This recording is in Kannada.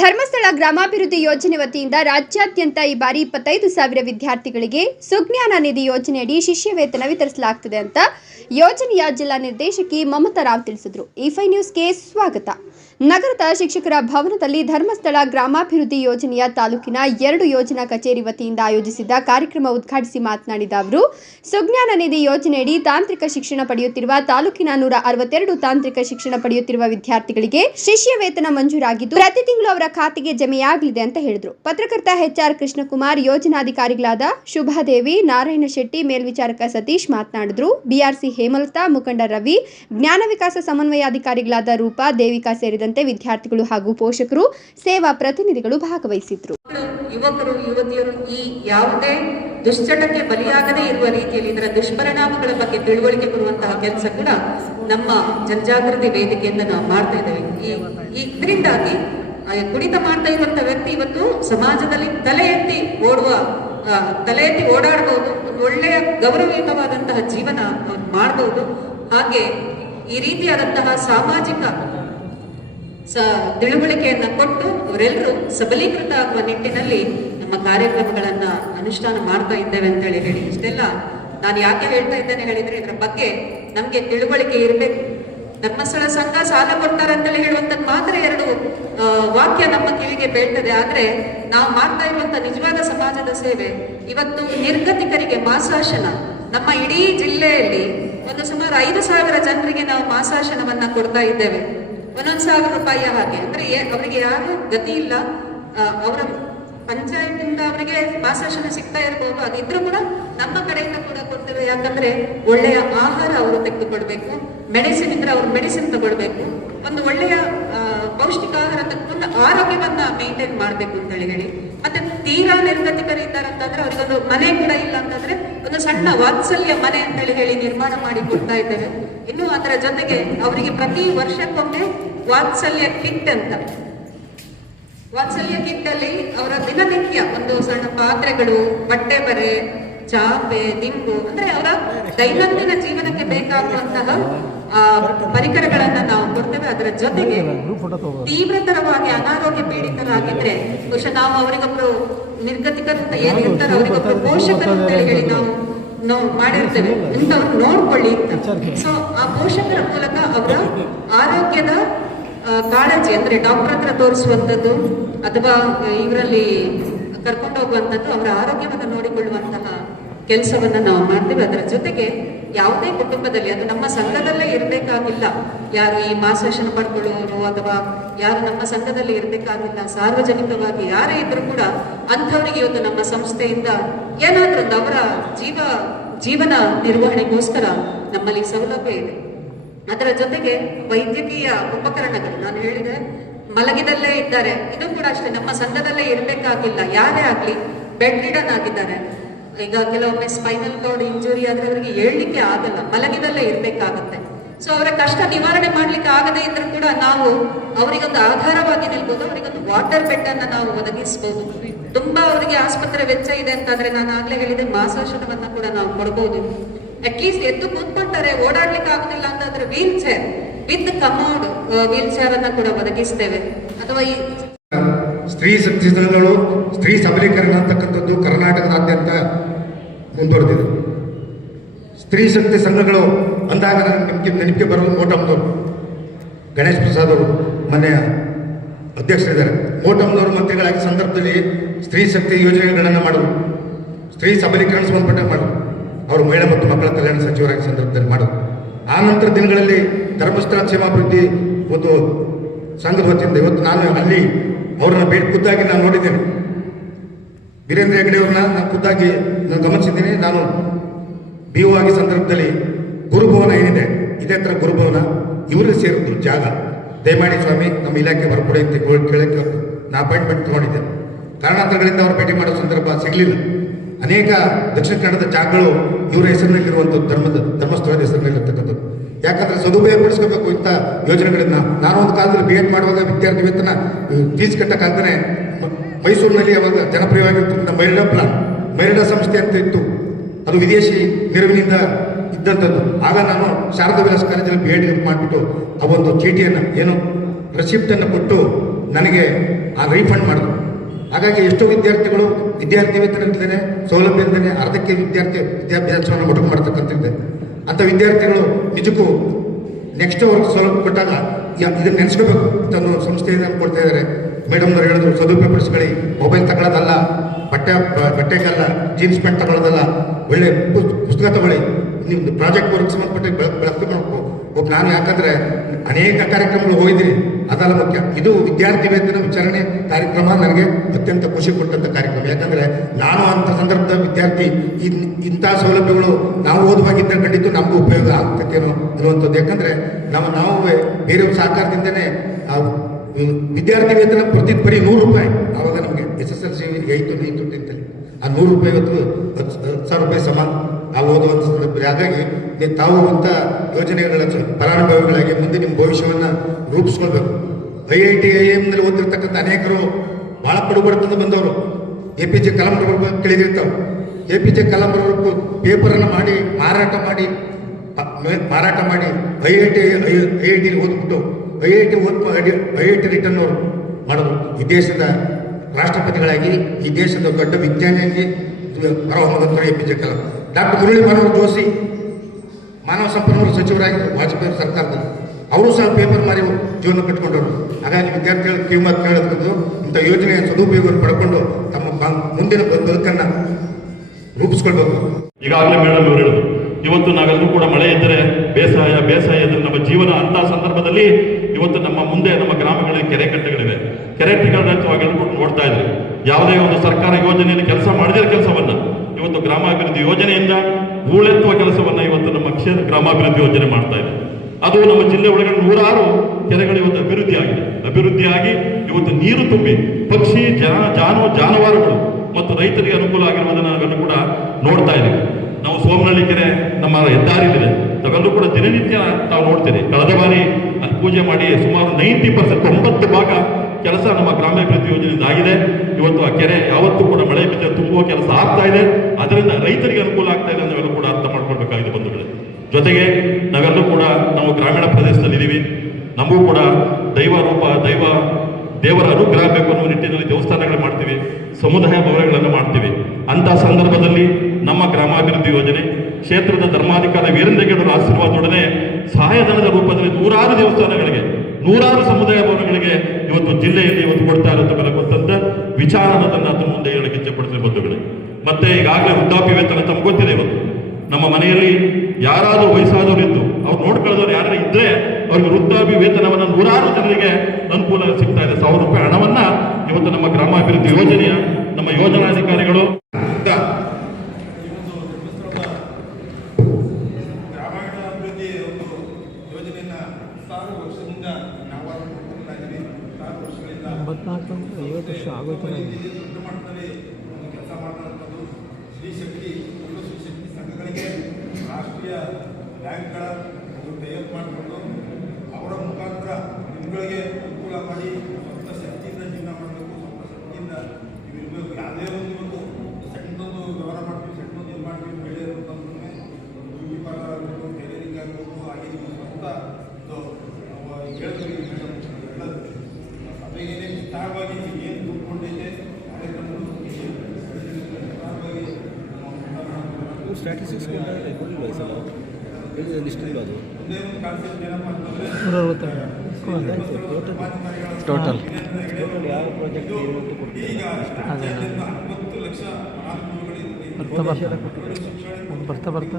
ಧರ್ಮಸ್ಥಳ ಗ್ರಾಮಾಭಿವೃದ್ಧಿ ಯೋಜನೆ ವತಿಯಿಂದ ರಾಜ್ಯಾದ್ಯಂತ ಈ ಬಾರಿ ಇಪ್ಪತ್ತೈದು ಸಾವಿರ ವಿದ್ಯಾರ್ಥಿಗಳಿಗೆ ಸುಜ್ಞಾನ ನಿಧಿ ಯೋಜನೆಯಡಿ ಶಿಷ್ಯ ವೇತನ ವಿತರಿಸಲಾಗ್ತದೆ ಅಂತ ಯೋಜನೆಯ ಜಿಲ್ಲಾ ನಿರ್ದೇಶಕಿ ಮಮತಾ ರಾವ್ ತಿಳಿಸಿದರು. ಇಫೈ ನ್ಯೂಸ್ಗೆ ಸ್ವಾಗತ. ನಗರದ ಶಿಕ್ಷಕರ ಭವನದಲ್ಲಿ ಧರ್ಮಸ್ಥಳ ಗ್ರಾಮಾಭಿವೃದ್ಧಿ ಯೋಜನೆಯ ತಾಲೂಕಿನ ಎರಡು ಯೋಜನಾ ಕಚೇರಿ ವತಿಯಿಂದ ಆಯೋಜಿಸಿದ್ದ ಕಾರ್ಯಕ್ರಮ ಉದ್ಘಾಟಿಸಿ ಮಾತನಾಡಿದ ಅವರು, ಸುಜ್ಞಾನ ನಿಧಿ ಯೋಜನೆಯಡಿ ತಾಂತ್ರಿಕ ಶಿಕ್ಷಣ ಪಡೆಯುತ್ತಿರುವ ತಾಲೂಕಿನ ನೂರ ಅರವತ್ತೆರಡು ತಾಂತ್ರಿಕ ಶಿಕ್ಷಣ ಪಡೆಯುತ್ತಿರುವ ವಿದ್ಯಾರ್ಥಿಗಳಿಗೆ ಶಿಷ್ಯ ವೇತನ ಮಂಜೂರಾಗಿದ್ದು, ಪ್ರತಿ ತಿಂಗಳು ಅವರ ಖಾತೆಗೆ ಜಮೆಯಾಗಲಿದೆ ಅಂತ ಹೇಳಿದರು. ಪತ್ರಕರ್ತ ಎಚ್ಆರ್ ಕೃಷ್ಣಕುಮಾರ್, ಯೋಜನಾಧಿಕಾರಿಗಳಾದ ಶುಭಾದೇವಿ, ನಾರಾಯಣ ಶೆಟ್ಟಿ, ಮೇಲ್ವಿಚಾರಕ ಸತೀಶ್ ಮಾತನಾಡಿದ್ರು. ಬಿಆರ್ಸಿ ಹೇಮಲತಾ, ಮುಖಂಡ ರವಿ, ಜ್ಞಾನ ವಿಕಾಸ ಸಮನ್ವಯಾಧಿಕಾರಿಗಳಾದ ರೂಪಾ, ದೇವಿಕಾ ಸೇರಿದಂತೆ ವಿದ್ಯಾರ್ಥಿಗಳು ಹಾಗೂ ಪೋಷಕರು ಸೇವಾ ಪ್ರತಿನಿಧಿಗಳು ಭಾಗವಹಿಸಿದ್ರು. ಯುವಕರು, ಯುವತಿಯರು ಈ ಯಾವುದೇ ದುಶ್ಚಟಕ್ಕೆ ಬಲಿಯಾಗದೇ ಇರುವ ರೀತಿಯಲ್ಲಿ ಇದರ ದುಷ್ಪರಿಣಾಮಗಳ ಬಗ್ಗೆ ತಿಳುವಳಿಕೆ ಕೊಡುವಂತಹ ಕೆಲಸ ಕೂಡ ನಮ್ಮ ಜನಜಾಗೃತಿ ವೇದಿಕೆಯಿಂದ ನಾವು ಮಾಡ್ತಾ ಇದ್ದೇವೆ. ಇದರಿಂದಾಗಿ ಕುಡಿತ ಮಾಡ್ತಾ ಇರುವಂತಹ ವ್ಯಕ್ತಿ ಇವತ್ತು ಸಮಾಜದಲ್ಲಿ ತಲೆ ಎತ್ತಿ ಓಡುವ ತಲೆ ಎತ್ತಿ ಓಡಾಡಬಹುದು ಒಳ್ಳೆಯ ಗೌರವಯುತವಾದಂತಹ ಜೀವನ ಮಾಡಬಹುದು ಹಾಗೆ ಈ ರೀತಿಯಾದಂತಹ ಸಾಮಾಜಿಕ ಸ ತಿಳುವಳಿಕೆಯನ್ನ ಕೊಟ್ಟು ಅವರೆಲ್ಲರೂ ಸಬಲೀಕೃತ ಆಗುವ ನಿಟ್ಟಿನಲ್ಲಿ ನಮ್ಮ ಕಾರ್ಯಕ್ರಮಗಳನ್ನ ಅನುಷ್ಠಾನ ಮಾಡ್ತಾ ಇದ್ದೇವೆ ಅಂತ ಹೇಳಿ. ಹೇಳಿ ಇಷ್ಟೆಲ್ಲ ನಾನು ಯಾಕೆ ಹೇಳ್ತಾ ಇದ್ದೇನೆ ಹೇಳಿದ್ರೆ ಇದರ ಬಗ್ಗೆ ನಮ್ಗೆ ತಿಳುವಳಿಕೆ ಇರಬೇಕು. ಧರ್ಮಸ್ಥಳ ಸಂಘ ಸಾಲ ಕೊಡ್ತಾರೆ ಅಂತೇಳಿ ಹೇಳುವಂತ ಮಾತ್ರ ಎರಡು ವಾಕ್ಯ ನಮ್ಮ ಕಿವಿಗೆ ಬೀಳ್ತದೆ. ಆದ್ರೆ ನಾವು ಮಾಡ್ತಾ ಇರುವಂಥ ನಿಜವಾದ ಸಮಾಜದ ಸೇವೆ ಇವತ್ತು ನಿರ್ಗತಿಕರಿಗೆ ಮಾಸಾಶನ. ನಮ್ಮ ಇಡೀ ಜಿಲ್ಲೆಯಲ್ಲಿ ಒಂದು ಸುಮಾರು ಐದು ಸಾವಿರ ಜನರಿಗೆ ನಾವು ಮಾಸಾಶನವನ್ನ ಕೊಡ್ತಾ ಇದ್ದೇವೆ. ಒಂದೊಂದು ಸಾವಿರ ರೂಪಾಯಿಯ ಹಾಗೆ. ಅಂದ್ರೆ ಅವರಿಗೆ ಯಾರು ಗತಿ ಇಲ್ಲ. ಆ, ಪಂಚಾಯತ್ ಇಂದ ಅವರಿಗೆ ಮಾಸಾಶನ ಸಿಗ್ತಾ ಇರಬಹುದು ಅದಿದ್ರು ಕೂಡ ನಮ್ಮ ಕಡೆಯಿಂದ ಕೂಡ ಕೊಡ್ತೇವೆ ಯಾಕಂದ್ರೆ ಒಳ್ಳೆಯ ಆಹಾರ ಅವರು ತೆಗೆದುಕೊಳ್ಬೇಕು. ಮೆಡಿಸಿನ್ ಇದ್ರೆ ಅವ್ರು ಮೆಡಿಸಿನ್ ತಗೊಳ್ಬೇಕು. ಒಂದು ಒಳ್ಳೆಯ ಪೌಷ್ಟಿಕ ಆಹಾರ ತಗೊಂಡು ಆರೋಗ್ಯವನ್ನ ಮೇಂಟೈನ್ ಮಾಡ್ಬೇಕು ಅಂತ ಹೇಳಿ ಹೇಳಿ. ಮತ್ತೆ ತೀರಾ ನಿರ್ಗತಿಕರಿದ್ದಾರೆ ಅಂತಂದ್ರೆ ಅವ್ರಿಗೊಂದು ಮನೆ ಕೂಡ ಇಲ್ಲ ಅಂತಂದ್ರೆ ಒಂದು ಸಣ್ಣ ವಾತ್ಸಲ್ಯ ಮನೆ ಅಂತ ಹೇಳಿ ನಿರ್ಮಾಣ ಮಾಡಿ ಕೊಡ್ತಾ ಇದ್ದೇವೆ. ಇನ್ನು ಅದರ ಜೊತೆಗೆ ಅವರಿಗೆ ಪ್ರತಿ ವರ್ಷಕ್ಕೊಮ್ಮೆ ವಾತ್ಸಲ್ಯ ಕಿಟ್ ಅಂತ. ವಾತ್ಸಲ್ಯ ಕಿಟ್ ಅಲ್ಲಿ ಅವರ ದಿನನಿತ್ಯ ಒಂದು ಸಣ್ಣ ಪಾತ್ರೆಗಳು, ಬಟ್ಟೆ ಬರೆ ಚಾಪೆ ದಿಂಬು. ಅಂದ್ರೆ ಅವರ ದೈನಂದಿನ ಜೀವನಕ್ಕೆ ಬೇಕಾಗುವಂತಹ ಪರಿಕರಗಳನ್ನ ನಾವು ಕೊಡ್ತೇವೆ. ಅದರ ಜೊತೆಗೆ ತೀವ್ರತರವಾಗಿ ಅನಾರೋಗ್ಯ ಪೀಡಿತರಾಗಿದ್ರೆ, ಬಹುಶಃ ನಾವು ಅವರಿಗೊಬ್ರು ನಿರ್ಗತಿಕರು ಅಂತ ಏನ್ ಇರ್ತಾರೋ ಅವರಿಗೊಬ್ರು ಪೋಷಕರು ಅಂತ ಹೇಳಿ ನಾವು ನಾವು ಮಾಡಿರ್ತೇವೆ. ಇಂಥವ್ರು ನೋಡ್ಕೊಳ್ಳಿ ಸೊ ಆ ಪೋಷಕರ ಮೂಲಕ ಅವರ ಆರೋಗ್ಯದ ಕಾಳಜಿ, ಅಂದ್ರೆ ಡಾಕ್ಟರ್ ಹತ್ರ ತೋರಿಸುವಂತದ್ದು ಅಥವಾ ಇವರಲ್ಲಿ ಕರ್ಕೊಂಡು ಹೋಗುವಂತದ್ದು ಅವರ ಆರೋಗ್ಯವನ್ನು ನೋಡಿಕೊಳ್ಳುವಂತಹ ಕೆಲಸವನ್ನ ನಾವು ಮಾಡ್ತೇವೆ. ಅದರ ಜೊತೆಗೆ ಯಾವುದೇ ಕುಟುಂಬದಲ್ಲಿ ಅದು ನಮ್ಮ ಸಂಘದಲ್ಲೇ ಇರಬೇಕಾಗಿಲ್ಲ. ಯಾರು ಈ ಮಾಸಾಶನ ಪಡ್ಕೊಳ್ಳೋರು ಅಥವಾ ಯಾರು ನಮ್ಮ ಸಂಘದಲ್ಲಿ ಇರಬೇಕಾಗಿಲ್ಲ, ಸಾರ್ವಜನಿಕವಾಗಿ ಯಾರೇ ಇದ್ರೂ ಕೂಡ ಅಂಥವರಿಗೆ ಇವತ್ತು ನಮ್ಮ ಸಂಸ್ಥೆಯಿಂದ ಏನಾದ್ರೂ ಒಂದು ಅವರ ಜೀವ, ಜೀವನ ನಿರ್ವಹಣೆಗೋಸ್ಕರ ನಮ್ಮಲ್ಲಿ ಸೌಲಭ್ಯ ಇದೆ. ಅದರ ಜೊತೆಗೆ ವೈದ್ಯಕೀಯ ಉಪಕರಣಗಳು, ನಾನು ಹೇಳಿದೆ, ಮಲಗಿದಲ್ಲೇ ಇದ್ದಾರೆ. ಇದು ಕೂಡ ಅಷ್ಟೇ ನಮ್ಮ ಸಂಘದಲ್ಲೇ ಇರಬೇಕಾಗಿಲ್ಲ. ಯಾರೇ ಆಗ್ಲಿ ಬೆಡ್ ರಿಡನ್ ಆಗಿದ್ದಾರೆ. ಈಗ ಕೆಲವೊಮ್ಮೆ ಸ್ಪೈನಲ್ ಕಾರ್ಡ್ ಇಂಜುರಿ ಆದ್ರೆ ಅವರಿಗೆ ಹೇಳಲಿಕ್ಕೆ ಆಗಲ್ಲ ಮಲಗಿದಲ್ಲೇ ಇರಬೇಕಾಗುತ್ತೆ. ಸೊ ಅವರ ಕಷ್ಟ ನಿವಾರಣೆ ಮಾಡ್ಲಿಕ್ಕೆ ಆಗದೇ ಇದ್ರೂ ಕೂಡ ನಾವು ಅವರಿಗೊಂದು ಆಧಾರವಾಗಿ ನಿಲ್ಬೋದು, ಅವರಿಗೊಂದು ವಾಟರ್ ಬೆಡ್ ಅನ್ನ ನಾವು ಒದಗಿಸಬಹುದು ತುಂಬಾ ಅವರಿಗೆ ಆಸ್ಪತ್ರೆ ವೆಚ್ಚ ಇದೆ ಅಂತಂದ್ರೆ ನಾನು ಆಗ್ಲೇ ಹೇಳಿದೆ, ಮಾಸಾಶನವನ್ನ ಕೂಡ ನಾವು ಕೊಡಬಹುದು ಅಟ್ಲೀಸ್ಟ್ ಎದ್ದು ಕೂತ್ಕೊಂಡರೆ ಓಡಾಡ್ಲಿಕ್ಕೆ ಆಗುದಿಲ್ಲ ಅಂತಂದ್ರೆ wheel chair with commode wheel chair ಅನ್ನ ಕೂಡ ಒದಗಿಸ್ತೇವೆ. ಅಥವಾ ಈ ಸ್ತ್ರೀ ಶಕ್ತಿ ಸಂಘಗಳು ಸ್ತ್ರೀ ಸಬಲೀಕರಣ ಅಂತಕ್ಕಂಥದ್ದು ಕರ್ನಾಟಕದಾದ್ಯಂತ ಮುಂದುವರೆದಿದೆ. ಸ್ತ್ರೀ ಶಕ್ತಿ ಸಂಘಗಳು ಅಂದಾಗ ನಿಮಗೆ ನೆನಪಿಗೆ ಬರೋದು ಮೋಟಮ್ನವರು ಗಣೇಶ್ ಪ್ರಸಾದ್ ಅವರು ಮನೆಯ ಅಧ್ಯಕ್ಷರಿದ್ದಾರೆ. ಮೋಟಮ್ನವರು ಮಂತ್ರಿಗಳಾಗಿ ಸಂದರ್ಭದಲ್ಲಿ ಸ್ತ್ರೀ ಶಕ್ತಿ ಯೋಜನೆಗಳನ್ನು ಮಾಡೋದು. ಸ್ತ್ರೀ ಸಬಲೀಕರಣ ಸಂಬಂಧಪಟ್ಟ ಮಾಡೋದು. ಅವರು ಮಹಿಳಾ ಮತ್ತು ಮಕ್ಕಳ ಕಲ್ಯಾಣ ಸಚಿವರಾಗಿ ಸಂದರ್ಭದಲ್ಲಿ ಮಾಡೋದು. ಆ ನಂತರ ದಿನಗಳಲ್ಲಿ ಧರ್ಮಸ್ಥಳ ಕ್ಷೇಮಾಭಿವೃದ್ಧಿ ಒಂದು ಸಂಘದ ವತಿಯಿಂದ ಇವತ್ತು ನಾನು ಅಲ್ಲಿ ಅವರನ್ನ ಭೇಟಿ ಖುದ್ದಾಗಿ ನಾನು ನೋಡಿದ್ದೇನೆ. ವೀರೇಂದ್ರ ಹೆಗಡೆ ಅವ್ರನ್ನ ನಾನು ಖುದ್ದಾಗಿ ನಾನು ಗಮನಿಸಿದ್ದೀನಿ. ನಾನು ಬಿ ಓ ಆಗಿ ಸಂದರ್ಭದಲ್ಲಿ ಗುರುಭವನ ಏನಿದೆ, ಇದೇ ಥರ ಗುರುಭವನ ಇವರಿಗೆ ಸೇರಿದ್ರು ಜಾಗ. ದಯಮಾಡಿ ಸ್ವಾಮಿ, ನಮ್ಮ ಇಲಾಖೆ ಬರ್ಕೊಡಿ ಅಂತ ಕೇಳ್- ಕೇಳಕ್ಕೆ ನಾ ಅಪಾಯಿಂಟ್ಮೆಂಟ್ ತೊಗೊಂಡಿದ್ದೆ ಕಾರಣಾಂತರಗಳಿಂದ ಅವ್ರು ಭೇಟಿ ಮಾಡೋ ಸಂದರ್ಭ ಸಿಗಲಿಲ್ಲ. ಅನೇಕ ದಕ್ಷಿಣ ಕನ್ನಡದ ಜಾಗಗಳು ಇವರ ಹೆಸರಿನಲ್ಲಿರುವಂಥದ್ದು, ಧರ್ಮದ, ಧರ್ಮಸ್ಥಳದ ಹೆಸರಿನಲ್ಲಿರ್ತಕ್ಕಂಥದ್ದು. ಯಾಕಂದ್ರೆ ಸದುಪಯೋಗಪಡಿಸ್ಕೋಬೇಕು ಇಂಥ ಯೋಜನೆಗಳನ್ನ. ನಾನು ಒಂದು ಕಾಲದಲ್ಲಿ ಬಿ ಎಡ್ ಮಾಡುವಾಗ ವಿದ್ಯಾರ್ಥಿ ವೇತನ ಫೀಸ್ ಕಟ್ಟಕ್ಕಾಗ್ತಾನೆ ಮೈಸೂರಿನಲ್ಲಿ ಅವಾಗ ಜನಪ್ರಿಯವಾಗಿರ್ತಕ್ಕಂಥ ಮೈರಿಡಾ ಪ್ಲಾನ್ ಮೈರಿಡಾ ಸಂಸ್ಥೆ ಅಂತ ಇತ್ತು. ಅದು ವಿದೇಶಿ ನೆರವಿನಿಂದ ಇದ್ದಂಥದ್ದು. ಆಗ ನಾನು ಶಾರದಾ ವಿಲಾಸ್ ಕಾಲೇಜಲ್ಲಿ ಬಿ ಎಡ್ ಮಾಡಿಬಿಟ್ಟು ಆ ಒಂದು ಚೀಟಿಯನ್ನು, ಏನು ರೆಸಿಪ್ಟನ್ನು ಕೊಟ್ಟು ನನಗೆ ಆ ರೀಫಂಡ್ ಮಾಡಿದ್ರು. ಹಾಗಾಗಿ ಎಷ್ಟೋ ವಿದ್ಯಾರ್ಥಿಗಳು ವಿದ್ಯಾರ್ಥಿ ವೇತನ ಇರ್ತೇನೆ ಸೌಲಭ್ಯ ಇರ್ತೇನೆ ಅರ್ಧಕ್ಕೆ ವಿದ್ಯಾರ್ಥಿ ವಿದ್ಯಾಭ್ಯಾಸವನ್ನು ಮೊಟಕು ಮಾಡ್ತಕ್ಕಂಥದ್ದೆ ಅಂಥ ವಿದ್ಯಾರ್ಥಿಗಳು ನಿಜಕ್ಕೂ ನೆಕ್ಸ್ಟ್ ಅವ್ರಿಗೆ ಸೌಲಭ್ಯ ಕೊಟ್ಟಾಗ ಇದನ್ನು ನೆನೆಸ್ಕೋಬೇಕು ಅಂತ ಒಂದು ಸಂಸ್ಥೆಯಿಂದ ಕೊಡ್ತಾ ಇದ್ದಾರೆ. ಮೇಡಮ್ನವ್ರು ಹೇಳಿದ್ರು ಸದುಪಯೋಗಪಡಿಸ್ಕೊಳ್ಳಿ ಮೊಬೈಲ್ ತಗೊಳ್ಳೋದಲ್ಲ ಬಟ್ಟೆ ಬಟ್ಟೆಗಲ್ಲ ಜೀನ್ಸ್ ಪ್ಯಾಂಟ್ ತಗೊಳ್ಳೋದಲ್ಲ ಒಳ್ಳೆ ಪುಸ್- ಪುಸ್ತಕ ತಗೊಳ್ಳಿ. ನಿಮ್ಮದು ಪ್ರಾಜೆಕ್ಟ್ ವರ್ಕ್ ಸಂಬಂಧಪಟ್ಟ ಬೆಳಕು ಬೆಳಕು ನಾನು ಯಾಕಂದ್ರೆ ಅನೇಕ ಕಾರ್ಯಕ್ರಮಗಳು ಹೋಗಿದ್ದೀನಿ ಅದಲ್ಲ ಮುಖ್ಯ. ಇದು ವಿದ್ಯಾರ್ಥಿ ವೇತನ ವಿಚಾರಣೆ ಕಾರ್ಯಕ್ರಮ ನನಗೆ ಅತ್ಯಂತ ಖುಷಿ ಕೊಟ್ಟಂತ ಕಾರ್ಯಕ್ರಮ. ಯಾಕಂದ್ರೆ ನಾನು ಅಂತ ಸಂದರ್ಭದ ವಿದ್ಯಾರ್ಥಿ, ಇನ್- ಇಂಥ ಸೌಲಭ್ಯಗಳು ನಾವು ಓದುವಾಗಿದ್ದರೆ ಖಂಡಿತ ನಮಗೂ ಉಪಯೋಗ ಆಗ್ತಕ್ಕೇನೋ ಅನ್ನುವಂಥದ್ದು. ಯಾಕಂದ್ರೆ ನಾವು ನಾವು ಬೇರೆ ಸಹಕಾರದಿಂದನೇ ವಿದ್ಯಾರ್ಥಿ ವೇತನ ಪ್ರತಿ ಬರೀ ನೂರು ರೂಪಾಯಿ. ಆವಾಗ ನಮಗೆ ಎಸ್ ಎಸ್ ಎಲ್ ಸಿ ಐತು ನೈನ್ತು ಅಂತೇಳಿ ಆ ನೂರು ರೂಪಾಯಿ ಇವತ್ತು ಹತ್ತು ಸಾವಿರ ರೂಪಾಯಿ ಸಮ ನಾವು ಓದುವಂಥ ಸಂದರ್ಭದಲ್ಲಿ ಹಾಗಾಗಿ ತಾವು ಅಂತ ಯೋಜನೆಗಳ ಫಲಾನುಭವಿಗಳಾಗಿ ಮುಂದೆ ನಿಮ್ಮ ಭವಿಷ್ಯವನ್ನು ರೂಪಿಸ್ಕೊಳ್ಬೇಕು. ಐ ಐ ಟಿ, ಐ ಎಮ್ನಲ್ಲಿ ಓದಿರ್ತಕ್ಕಂಥ ಅನೇಕರು ಭಾಳ ಪಡುಬಡತನ ಬಂದವರು. ಎ ಪಿ ಜೆ ಕಲಾಂ ತಿಳಿದಿರ್ತಾವೆ ಎ ಪಿ ಜೆ ಕಲಾಂ ಅವರು ಪೇಪರನ್ನು ಮಾಡಿ, ಮಾರಾಟ ಮಾಡಿ ಮಾರಾಟ ಮಾಡಿ I I T, I I I ಟಿಲಿ ಓದ್ಬಿಟ್ಟು ಐ ಐ ಟಿ ಓದ್ ಐ ಐ ಟಿ ರಿಟರ್ನ್ ಅವರು ಮಾಡೋದು. ಈ ದೇಶದ ರಾಷ್ಟ್ರಪತಿಗಳಾಗಿ, ಈ ದೇಶದ ದೊಡ್ಡ ವಿಜ್ಞಾನಿಯಾಗಿ ಹೊರಹೊಮ್ಮದಂತರು A P J Kalam doctor Murali Manohar Joshi, ಮಾನವ ಸಂಪನ್ಮೂಲ ಸಚಿವರಾಗಿ ವಾಜಪೇಯಿ ಸರ್ಕಾರದಲ್ಲಿ. ಅವರು ಸಹ ಪೇಪರ್ ಮಾರಿ ಜೀವನ ಕಟ್ಕೊಂಡವರು. ಹಾಗಾಗಿ ವಿದ್ಯಾರ್ಥಿಗಳ ಕಿಮ್ಮತ್ ಕೇಳೋದ್ಕೊಂಡು ಇಂಥ ಯೋಜನೆಯ ಸದುಪಯೋಗ ಪಡ್ಕೊಂಡು ತಮ್ಮ ಮುಂದಿನ ಬದುಕನ್ನು ರೂಪಿಸ್ಕೊಳ್ಬೇಕು. ಈಗಾಗಲೇ ಮೇಡಮ್ ಅವರು ಹೇಳಿದ್ರು. ಇವತ್ತು ನಾವೆಲ್ಲರೂ ಕೂಡ ಮಳೆ ಇದ್ದರೆ ಬೇಸಾಯ ಬೇಸಾಯ ಇದ್ರೆ ನಮ್ಮ ಜೀವನ ಅಂತ ಸಂದರ್ಭದಲ್ಲಿ ಇವತ್ತು ನಮ್ಮ ಮುಂದೆ ನಮ್ಮ ಗ್ರಾಮಗಳಲ್ಲಿ ಕೆರೆ ಕಟ್ಟೆಗಳಿವೆ. ಕೆರೆ ಕಟ್ಟೆಗಳನ್ನ ನೋಡ್ತಾ ಇದ್ರಿ. ಯಾವುದೇ ಒಂದು ಸರ್ಕಾರ ಯೋಜನೆಯಲ್ಲಿ ಕೆಲಸ ಮಾಡಿದ್ರೆ ಕೆಲಸವನ್ನ. ಇವತ್ತು ಗ್ರಾಮಾಭಿವೃದ್ಧಿ ಯೋಜನೆಯಿಂದ ಹೂಳೆತ್ತುವ ಕೆಲಸವನ್ನ ಇವತ್ತು ನಮ್ಮ ಕ್ಷೇತ್ರ ಗ್ರಾಮಾಭಿವೃದ್ಧಿ ಯೋಜನೆ ಮಾಡ್ತಾ ಇದೆ. ಅದು ನಮ್ಮ ಜಿಲ್ಲೆ ಒಳಗಡೆ ನೂರಾರು ಕೆರೆಗಳು ಇವತ್ತು ಅಭಿವೃದ್ಧಿ ಆಗಿದೆ. ಅಭಿವೃದ್ಧಿಯಾಗಿ ಇವತ್ತು ನೀರು ತುಂಬಿ ಪಕ್ಷಿ, ಜನ, ಜಾನು, ಜಾನುವಾರುಗಳು ಮತ್ತು ರೈತರಿಗೆ ಅನುಕೂಲ ಆಗಿರುವುದನ್ನು ಕೂಡ ನೋಡ್ತಾ ಇದ್ದೀವಿ. ನಾವು ಸೋಮನಹಳ್ಳಿ ಕೆರೆ ನಮ್ಮ ಹೆದ್ದಾರಿಲಿದೆ ನಾವೆಲ್ಲರೂ ಕೂಡ ದಿನನಿತ್ಯ ನಾವು ನೋಡ್ತೀರಿ. ಕಳೆದ ಬಾರಿ ಪೂಜೆ ಮಾಡಿ ಸುಮಾರು ನೈಂಟಿ ಪರ್ಸೆಂಟ್ ತೊಂಬತ್ತು ಭಾಗ ಕೆಲಸ ನಮ್ಮ ಗ್ರಾಮಾಭಿವೃದ್ಧಿ ಯೋಜನೆಯಿಂದ ಆಗಿದೆ. ಇವತ್ತು ಆ ಕೆರೆ ಯಾವತ್ತೂ ಕೂಡ ಮಳೆ ಬಿದ್ದರೆ ತುಂಬುವ ಕೆಲಸ ಆಗ್ತಾ ಇದೆ. ಅದರಿಂದ ರೈತರಿಗೆ ಅನುಕೂಲ ಆಗ್ತಾ ಇದೆ ನಾವೆಲ್ಲ ಕೂಡ ಅರ್ಥ ಮಾಡ್ಕೊಳ್ಬೇಕಾಗಿದೆ ಬಂಧುಗಳೇ. ಜೊತೆಗೆ ನಾವೆಲ್ಲರೂ ಕೂಡ ನಾವು ಗ್ರಾಮೀಣ ಪ್ರದೇಶದಲ್ಲಿ ಇದ್ದೀವಿ. ನಮಗೂ ಕೂಡ ದೈವ ರೂಪ, ದೈವ, ದೇವರ ಅನುಗ್ರಹ ಬೇಕು ಅನ್ನೋ ನಿಟ್ಟಿನಲ್ಲಿ ದೇವಸ್ಥಾನಗಳು ಮಾಡ್ತೀವಿ. ಸಮುದಾಯ ಭವನಗಳನ್ನು ಮಾಡ್ತೀವಿ. ಅಂತ ಸಂದರ್ಭದಲ್ಲಿ ನಮ್ಮ ಗ್ರಾಮಾಭಿವೃದ್ಧಿ ಯೋಜನೆ ಕ್ಷೇತ್ರದ ಧರ್ಮಾಧಿಕಾರಿ ವೀರೇಂದ್ರಗೌಡರ ಆಶೀರ್ವಾದದೊಡನೆ ಸಹಾಯಧನದ ರೂಪದಲ್ಲಿ ನೂರಾರು ದೇವಸ್ಥಾನಗಳಿಗೆ ನೂರಾರು ಸಮುದಾಯ ಭವನಗಳಿಗೆ ಇವತ್ತು ಜಿಲ್ಲೆಯಲ್ಲಿ ಇವತ್ತು ಕೊಡ್ತಾ ಇರತಕ್ಕಂಥ ವಿಚಾರನ ತನ್ನ ಮುಂದೆ ಹೇಳಕ್ಕೆ ಇಚ್ಛೆಪಡ್ತೀನಿ ಬಂಧುಗಳೇ. ಮತ್ತೆ ಈಗಾಗಲೇ ವೃದ್ಧಾಪ್ಯ ವೇತನ ತಮ್ಗೆ ಗೊತ್ತಿದೆ ಇವತ್ತು. ನಮ್ಮ ಮನೆಯಲ್ಲಿ ಯಾರಾದರೂ ವಯಸ್ಸಾದವರು ಇದ್ದು, ಅವ್ರು ನೋಡ್ಕೊಳ್ಳೋದವ್ರು ಯಾರು ಇದ್ರೆ ಅವ್ರಿಗೆ ವೃದ್ಧಾಪ್ಯ ವೇತನವನ್ನು ನೂರಾರು ಜನರಿಗೆ ಅನುಕೂಲ ಸಿಗ್ತಾ ಇದೆ. ಸಾವಿರ ರೂಪಾಯಿ ಹಣವನ್ನ ಇವತ್ತು ನಮ್ಮ ಗ್ರಾಮಾಭಿವೃದ್ಧಿ ಯೋಜನೆಯ, ನಮ್ಮ ಯೋಜನಾಧಿಕಾರಿಗಳು ಅಂತ ಗ್ರಾಮೀಣಾಭಿವೃದ್ಧಿ ಒಂದು ಯೋಜನೆಯನ್ನ ಹತ್ತಾರು ವರ್ಷದಿಂದ ನಾವು ಮಾಡಿದ್ದೀವಿ ಹತ್ತಾರು ವರ್ಷಗಳಿಂದ ಐವತ್ತು ವರ್ಷ ಆಗೋಯ್ತು ದೊಡ್ಡ ಮಟ್ಟದಲ್ಲಿ ಒಂದು ಕೆಲಸ ಮಾಡುವಂಥದ್ದು ಶ್ರೀ ಶಕ್ತಿ ಶ್ರೀ ಶಕ್ತಿ ಸಂಘಗಳಿಗೆ ರಾಷ್ಟ್ರೀಯ ಬ್ಯಾಂಕ್ಗಳ ಒಂದು ಟೈಅಪ್ ಮಾಡಿಕೊಂಡು ಅವರ ಮುಖಾಂತರ ನಿಮ್ಗಳಿಗೆ ಅನುಕೂಲ ಮಾಡಿ ಸ್ವಂತ ಶಕ್ತಿಯಿಂದ ಜೀವನ ಮಾಡಬೇಕು ಸ್ವಂತ ಶಕ್ತಿಯಿಂದ ನೀವು ಇರಬೇಕು ಯಾವುದೇ ಒಂದು ಇವತ್ತು ಸಣ್ಣದೊಂದು ವ್ಯವಹಾರ ಮಾಡ್ತೀವಿ ಸಣ್ಣದೊಂದು ಇದು ಮಾಡ್ತೀವಿ ಬೆಳೆ ಇರುವಂಥದ್ದು ಬ್ಯೂಟಿ ಪಾರ್ಲರ್ ಆಗ್ಬೋದು ಟೈಲರಿಂಗ್ ಆಗ್ಬೋದು ಹಾಗೆ ನಿಮ್ಮ ಸ್ವಂತ ಒಂದು ನಾವು ಈಗ ಹೇಳಿದ್ವಿ ಮೇಡಮ್ ಹೇಳೋದು ಸಭೆಗೆ ವಿಸ್ತಾರವಾಗಿ ಏನು ದುಡ್ಡುಕೊಂಡಿದೆ ಕಾರ್ಯಕ್ರಮಗಳು ಏನು ವಿಸ್ತಾರವಾಗಿ ನಾವು ಸ್ಟ್ಯಾಟಿಸ್ಟಿಕ್ಸ್ ಕೊಟ್ಟಿಲ್ಲ ಈ ಟೋಟಲ್ ಯಾವ ಪ್ರಾಜೆಕ್ಟ್. ಬರ್ತಾ ಬರ್ತಾ ಬರ್ತಾ ಬರ್ತಾ